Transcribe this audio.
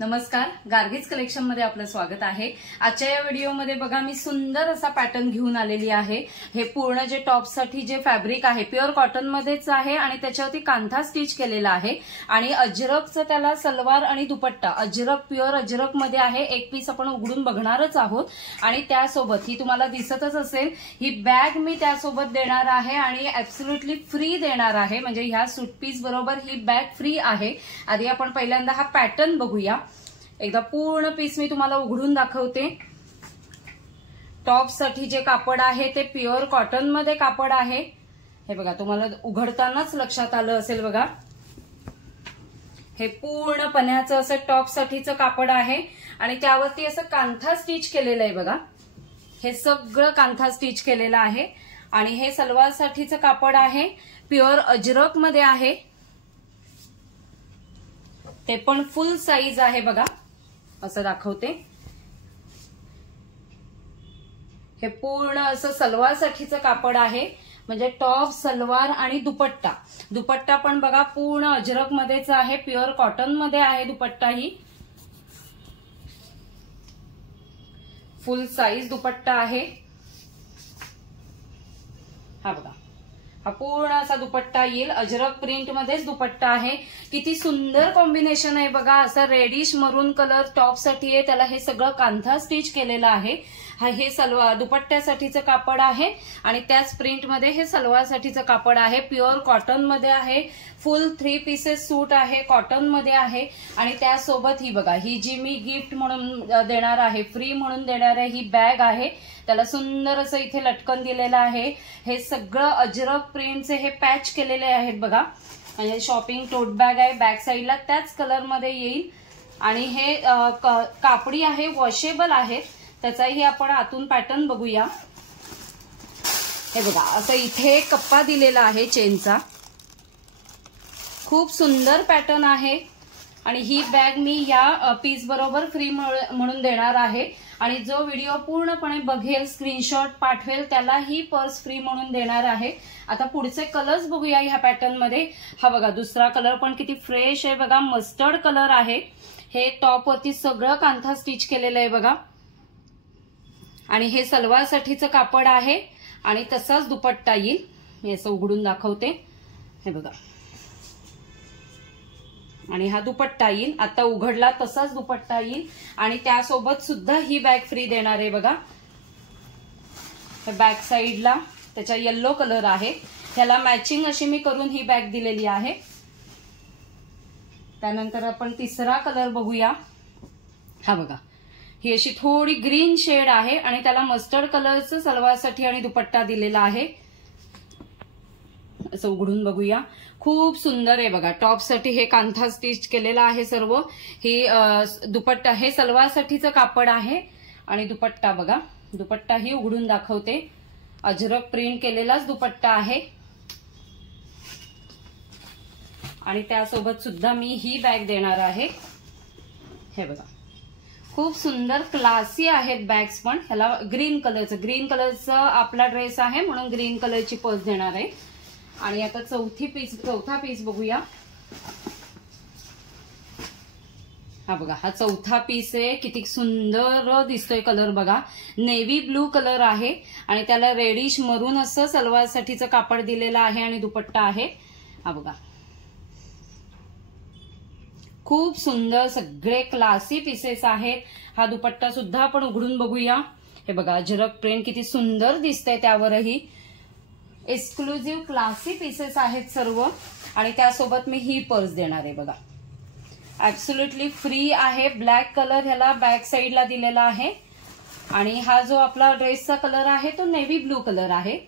नमस्कार, गार्गीज कलेक्शन मध्ये आपलं स्वागत आहे। आजच्या या व्हिडिओमध्ये बघा मी सुंदर असा पॅटर्न घेऊन आलेली आहे। हे पूर्ण जे टॉप साठी जे फॅब्रिक आहे प्युअर कॉटन मध्येच आहे आणि त्याच्यावरती कांथा स्टिच केलेला आहे आणि अजरकचं त्याला सलवार आणि दुपट्टा अजरक प्युअर अजरक मध्ये आहे। एक पीस आपण उघडून बघणारच आहोत आणि त्यासोबत ही तुम्हाला दिसतच असेल ही बॅग मी त्यासोबत देणार आहे आणि ऍब्सोल्युटली फ्री देणार आहे। म्हणजे ह्या सूट पीस बरोबर ही बॅग फ्री आहे। आधी आपण पहिल्यांदा हा पॅटर्न बघूया। एकदा पूर्ण पीस मी तुम्हाला उघडून दाखवते। टॉप साठी जे कापड आहे ते प्युअर कॉटन मध्ये कापड आहे। हे बघा तुम्हाला उघडतानाच लक्षात आलं असेल बघा, हे पूर्ण पन्ह्याचं असं टॉप साठीचं कापड आहे आणि त्यावरती असं कांथा स्टिच केलेलं आहे बघा। हे सगळं कांथा स्टिच केलेलं आहे आणि हे सलवार साठीचं कापड आहे, प्युअर अजरक मध्ये आहे। ते पण फुल साईज आहे बघा, असं दाखवते। हे पूर्ण असं सलवार साठीचं कापड आहे, म्हणजे टॉप सलवार आणि दुपट्टा। दुपट्टा पण बघा पूर्ण अजरक मध्येच आहे, प्युअर कॉटन मध्ये आहे दुपट्टा ही। फुल साईज दुपट्टा आहे हा बघा। हा पूर्ण असा दुपट्टा येईल, अजरक प्रिंट मध्येच दुपट्टा आहे। किती सुंदर कॉम्बिनेशन आहे बघा, असा रेडिश मरून कलर टॉप साठी आहे, त्याला हे सगळं कांथा स्टिच केलेलं आहे। हे सलवार दुपट्ट्यासाठीचं कापड आहे आणि त्याच प्रिंट मध्ये हे सलवार साठीचं कापड आहे। प्युअर कॉटन मध्ये आहे, फुल 3 पीसेस सूट आहे, कॉटन मध्ये आहे। आणि त्यासोबत ही बघा, ही जी मी गिफ्ट म्हणून देणार आहे, फ्री म्हणून देणार आहे, ही बॅग आहे। त्याला सुंदर असं इथे लटकन दिलेलं आहे। हे सगळं अजरक प्रिंटचे हे पॅच केलेले आहेत बघा, म्हणजे शॉपिंग टोट बॅग आहे। बॅक साईडला त्याच कलर मध्ये येईल आणि हे कापडी आहे, वॉशेबल आहे। त्याचाही आपण आतून पॅटर्न बघूया। हे बघा असं इथे कप्पा दिलेला आहे चेनचा, खूप सुंदर पॅटर्न आहे। आणि ही बॅग मी या पीस बरोबर फ्री म्हणून देणार आहे आणि जो व्हिडिओ पूर्णपणे बघेल, स्क्रीनशॉट पाठवेल, त्याला ही पर्स फ्री म्हणून देणार आहे। आता पुढचे कलर्स बघूया ह्या पॅटर्न मध्ये। हा बघा दुसरा कलर पण किती फ्रेश आहे बघा, मस्टर्ड कलर आहे। हे टॉप वरती सगळं कांथा स्टिच केलेलं आहे बघा आणि हे सलवार साठीचं कापड आहे आणि तसाच दुपट्टा येईल। मी असं उघडून दाखवते, हे बघा। आणि हा दुपट्टा येईल, आता उघडला तसाच दुपट्टा येईल आणि त्यासोबत सुद्धा ही बॅग फ्री देणार आहे बघा। बॅक साईडला त्याचा येलो कलर आहे, त्याला मॅचिंग अशी मी करून ही बॅग दिलेली आहे। त्यानंतर आपण तिसरा कलर बघूया। हा बघा, ही अशी थोडी ग्रीन शेड आहे आणि त्याला मस्टर्ड कलरचं सलवारसाठी आणि दुपट्टा दिलेला आहे। असं उघडून बघूया, खूप सुंदर आहे बघा। टॉप साठी हे कांथा स्टिच केलेलं आहे सर्व। ही दुपट्टा हे सलवार साठीचं कापड आहे आणि दुपट्टा बघा, दुपट्टा ही उघडून दाखवते। अजरक प्रिंट केलेलाच दुपट्टा आहे आणि त्यासोबत सुद्धा मी ही बॅग देणार आहे। हे बघा खूप सुंदर क्लासी आहेत बॅग्स पण। ह्याला ग्रीन कलरचा आपला ड्रेस आहे म्हणून ग्रीन कलरची पर्स देणार आहे। आणि आता चौथा पीस बघूया। हा बघा, हा चौथा पीस आहे, किती सुंदर दिसतोय कलर बघा। नेव्ही ब्लू कलर आहे आणि त्याला रेडिश मरून असं सलवार साठीचं कापड दिलेलं आहे आणि दुपट्टा आहे। हा बघा खूप सुंदर, सगळे क्लासी पीसेस आहेत। हा दुपट्टा सुद्धा आपण उघडून बघूया। हे बघा अजरक प्रिंट किती सुंदर दिसतंय, त्यावरही एक्सक्लुझिव्ह क्लासी पीसेस आहेत सर्व। आणि त्यासोबत मी ही पर्स देणार आहे बघा, ऍब्सोल्युटली फ्री आहे। ब्लॅक कलर ह्याला बॅक साईडला दिलेला आहे आणि हा जो आपला ड्रेसचा कलर आहे तो नेव्ही ब्लू कलर आहे।